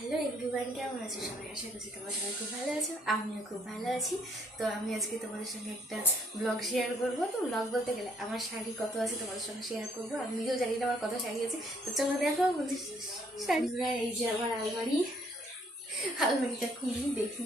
Hello everyone, কেমন আছো সবাই? আশা করছি তোমরা সবাই খুব ভালো আছো, আমিও খুব ভালো আছি। তো আমি আজকে তোমাদের সঙ্গে একটা ব্লগ শেয়ার করবো। তো ব্লগ বলতে গেলে আমার শাড়ি কত আছে তোমাদের সঙ্গে শেয়ার করবো। আমি নিজেও জানি না আমার কত শাড়ি আছে। তো চলো দেখো শাড়িরা। এই যে আমার আলমারিটা খুলি দেখি।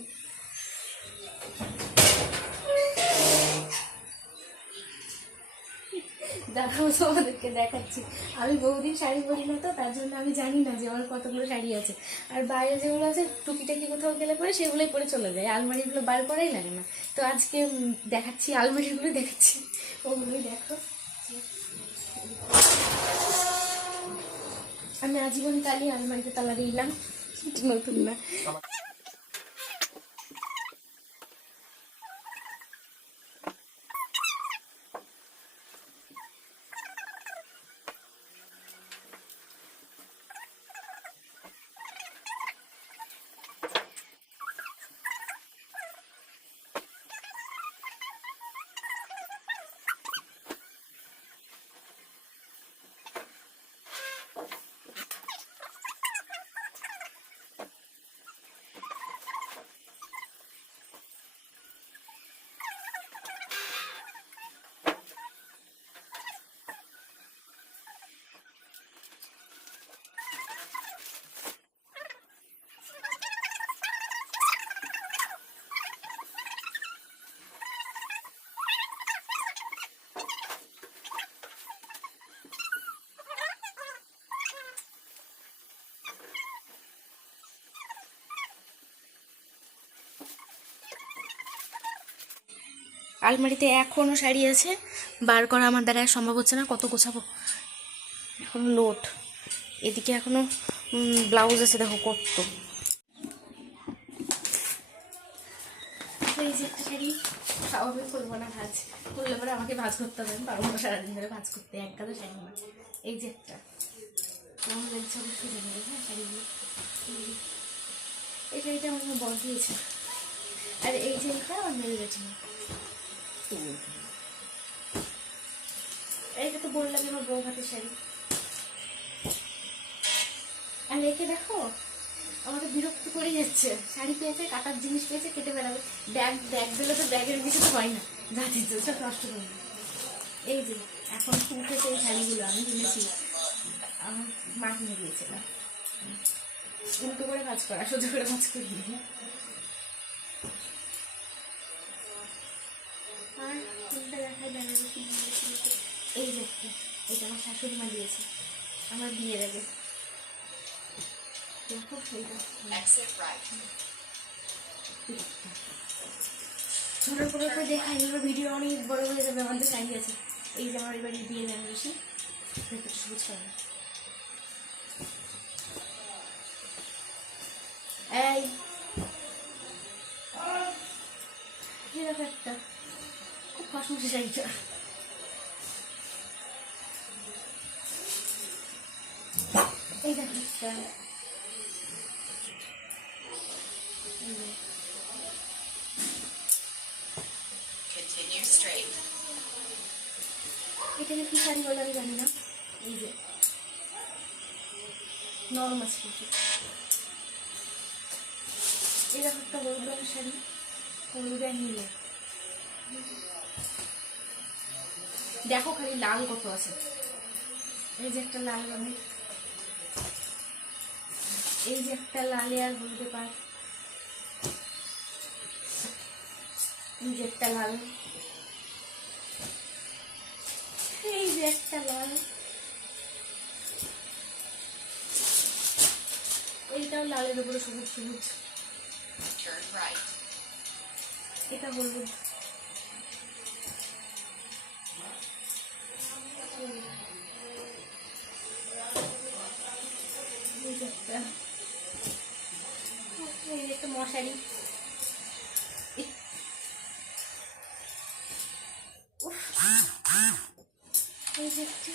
দেখো তোমাদেরকে দেখাচ্ছি। আমি বহুদিন শাড়ি পরি না, তো তার জন্য আমি জানি না যে আমার কতগুলো শাড়ি আছে। আর বাইরে যেগুলো আছে টুকিটাকি কোথাও গেলে পরে সেগুলোই পরে চলে যায়, আলমারিগুলো বার করাই লাগে না। তো আজকে দেখাচ্ছি, আলমারিগুলো দেখাচ্ছি, ওগুলোই দেখো। আমি আজীবন কালই আলমারিতে তালা দিলাম, নতুন না। আলমারিতে এখনও শাড়ি আছে, বার করা আমার দ্বারা সম্ভব হচ্ছে না। কত গোছাবো, এখনো লোড। এদিকে এখনো ব্লাউজ আছে, দেখো কত। এই যে একটা শাড়ি, স্বাভাবিক করবো না ভাজ, করলে পরে আমাকে ভাজ করতে হবে। আমি পারবো না সারাদিন ধরে ভাজ করতে, এক কাজও শাড়ি না। এই যে একটা কেমন লাগছে অবশ্যই জানাবে। হ্যাঁ, শাড়িগুলো, এই শাড়িটা আমার বর দিয়েছে। আর এই যে এটা আমার মেয়ে গেছে। এইটা তো বললাম আমার বউ হাতের শাড়ি। আর একে দেখো, আমাকে বিরক্ত করে যাচ্ছে। শাড়ি পেয়েছে, কাটার জিনিস পেয়েছে, কেটে বেড়াবে। ব্যাগ দিলে তো ব্যাগের কিছু তো হয় না, যা দিচ্ছে সব নষ্ট করে। এই যে এখন উঠেছে এই শাড়িগুলো, আমি কিনেছি, আমার মা কিনে দিয়েছিলাম। উল্টো করে কাজ করা, সোজা করে কাজ করি। আর কোনটা দেখা যায়, এই যে একটা, এটা আমার শাশুড়ি মা দিয়েছে, আমার বিয়ে দেবে। দেখো সেইটা ছোটোর করে করে দেখাই, এবার ভিডিও অনেক বড় হয়ে যাবে। আমাদের শাড়ি আছে, এই যে আমার এবারে বিয়ে দেন বেশি, সবুজ কালার। এই দেখো একটা খুব খসমসে শাড়িটা। এই দেখো একটা, এখানে কি শাড়ি বলে আমি জানি না। এই যে নরম আছে কিছু। এই দেখো একটা হলুদ রঙের শাড়ি, হলুদ আর নীলে। দেখো খালি লাল কত আছে। এই যে একটা লাল রঙের, এই যে একটা লালে আর হলুদে পার, এই যে একটা লাল, এই যে একটা লাল, এইটাও লালের উপরে সবুজ সবুজ, এটা হলুদ। এই যে একটা মশারি। এই যে একটা,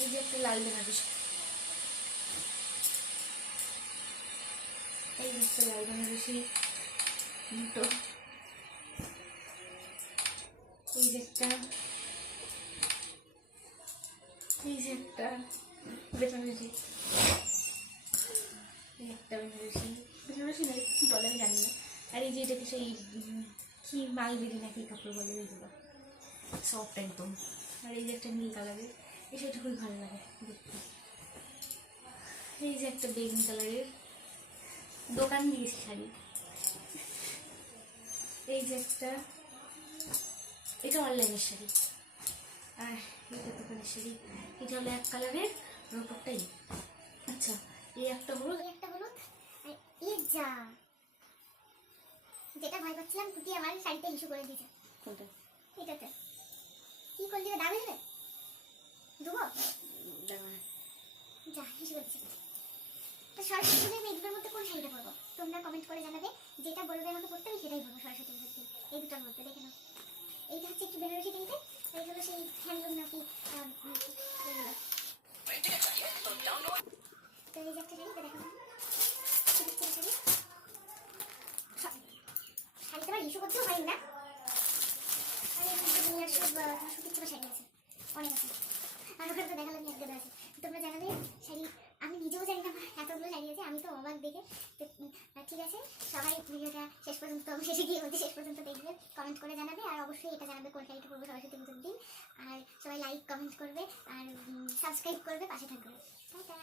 এই যে একটা লাল বেনারসি, এই যে একটা লাল বেনারসি দুটো। এই যে একটা বেনারসি, এই একটা বেনারসি না, কি বলে আমি জানি না। আর এই যে এটাকে সেই কি মালবেরি নাকি কাপড় বলে, এইগুলো সফট একদম। আর এই যে একটা নীল কালারের, এই শাড়িটা খুবই ভালো লাগে দেখতে। এই যে একটা বেগুনি কালারের দোকান দিয়েছি শাড়ি। এই যে একটা, এটা অনলাইনের শাড়ি, আর এটা দোকানের শাড়ি। এটা হলো এক কালারের, রোপরটাই। আচ্ছা, এই একটা হলুদ, আর এই যা যেটা ভয় করছিলাম কুটি আমার শাড়িতে ইস্যু করে দিয়েছে। কোনটা? এটাতে কি করলি, দাবি দেবে দেবো, দেখো না। যা ইস্যু করে দিয়েছে। তো সরস্বতী পুজোয় আমি এগুলোর মধ্যে কোন শাড়িটা পরবো তোমরা কমেন্ট করে জানাবে। যেটা বলবে আমাকে পড়তে আমি সেটাই পরবো সরস্বতী পুজোর দিন। এই দুটোর মধ্যে দেখে নাও। এইটা হচ্ছে একটু বেনারসি কিনতে, এই হলো সেই হ্যান্ডলুম নাকি এগুলো। তো এই যে একটা শাড়ি, তো দেখো না শাড়ি, শাড়িটা আবার ইস্যু করতেও পারি না। শাড়ি আছে অনেক আছে, আর ওখানে তো দেখালাম একদম আছে। তোমরা জানাবে শাড়ি, আমি নিজেও জানি না এতগুলো শাড়ি আছে, আমি তো অবাক দেখে। তো ঠিক আছে, সবাই ভিডিওটা শেষ পর্যন্ত, শেষে গিয়ে বলতে শেষ পর্যন্ত দেখবে, কমেন্ট করে জানাবে। আর অবশ্যই এটা জানাবে কোন শাড়িটা পরবো সরস্বতী পুজোর দিন। আর সবাই লাইক কমেন্ট করবে আর সাবস্ক্রাইব করবে, পাশে থাকবে। টাটা।